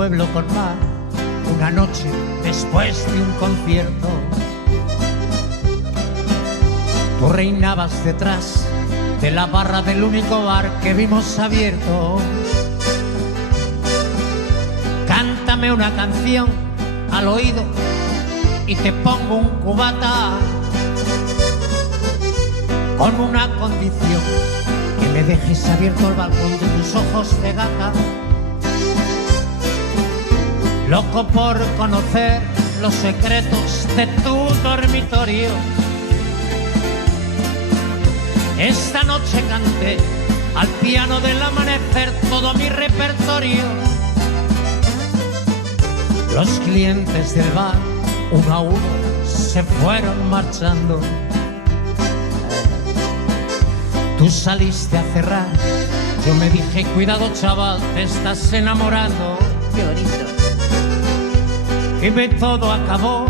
pueblo con mar, una noche después de un concierto. Tú reinabas detrás de la barra del único bar que vimos abierto. Cántame una canción al oído y te pongo un cubata, con una condición: que me dejes abierto el balcón de tus ojos de gata. Loco por conocer los secretos de tu dormitorio, esta noche canté al piano del amanecer todo mi repertorio. Los clientes del bar, uno a uno, se fueron marchando. Tú saliste a cerrar, yo me dije: cuidado chaval, te estás enamorando. Qué bonito. Y ve, todo acabó,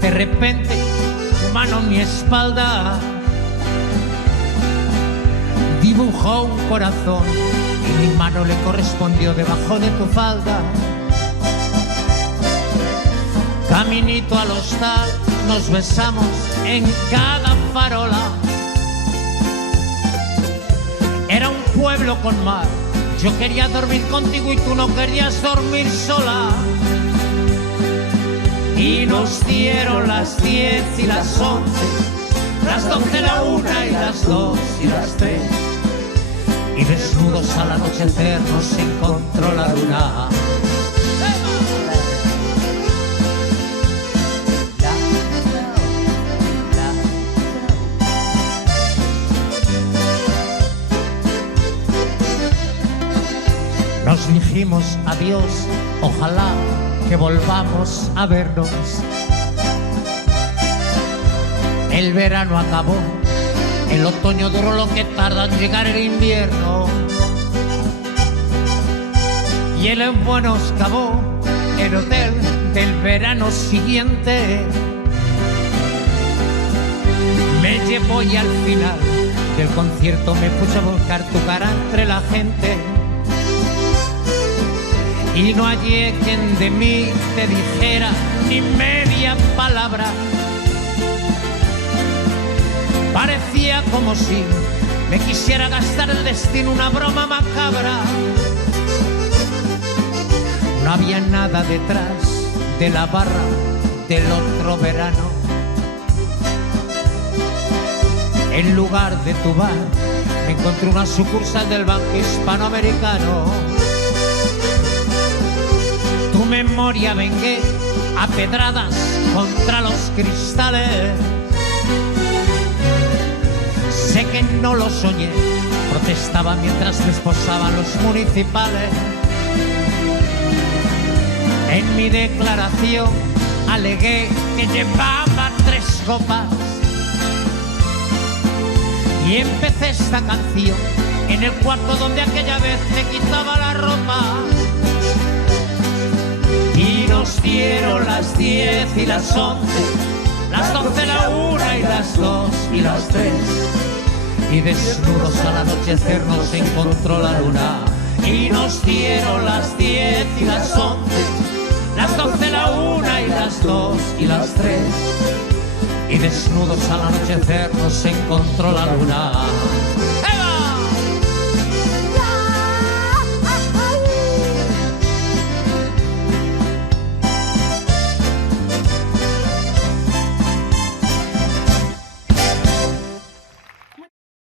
de repente, tu mano en mi espalda dibujó un corazón y mi mano le correspondió debajo de tu falda. Caminito al hostal, nos besamos en cada farola. Era un pueblo con mar, yo quería dormir contigo y tú no querías dormir sola. Y nos dieron las 10 y las 11, las 12, la 1 y las 2 y las 3. Y desnudos al anochecer nos encontró la luna. Nos dijimos adiós, ojalá que volvamos a vernos. El verano acabó, el otoño duró lo que tarda en llegar el invierno. Y el envuelo nos acabó, el hotel del verano siguiente me llevó y al final del concierto me puse a buscar tu cara entre la gente. Y no hallé quien de mí te dijera ni media palabra. Parecía como si me quisiera gastar el destino, una broma macabra. No había nada detrás de la barra del otro verano. En lugar de tu bar me encontré una sucursal del Banco Hispanoamericano. Tu memoria vengué a pedradas contra los cristales. Sé que no lo soñé, protestaba mientras me esposaban los municipales. En mi declaración alegué que llevaba 3 copas y empecé esta canción en el cuarto donde aquella vez te quitaba la ropa. Y nos dieron las 10 y las 11, las 12, la 1 y las 2 y las 3. Y desnudos al anochecer nos encontró la luna. Y nos dieron las 10 y las 11, las 12, la 1 y las 2 y las 3. Y desnudos al anochecer nos encontró la luna.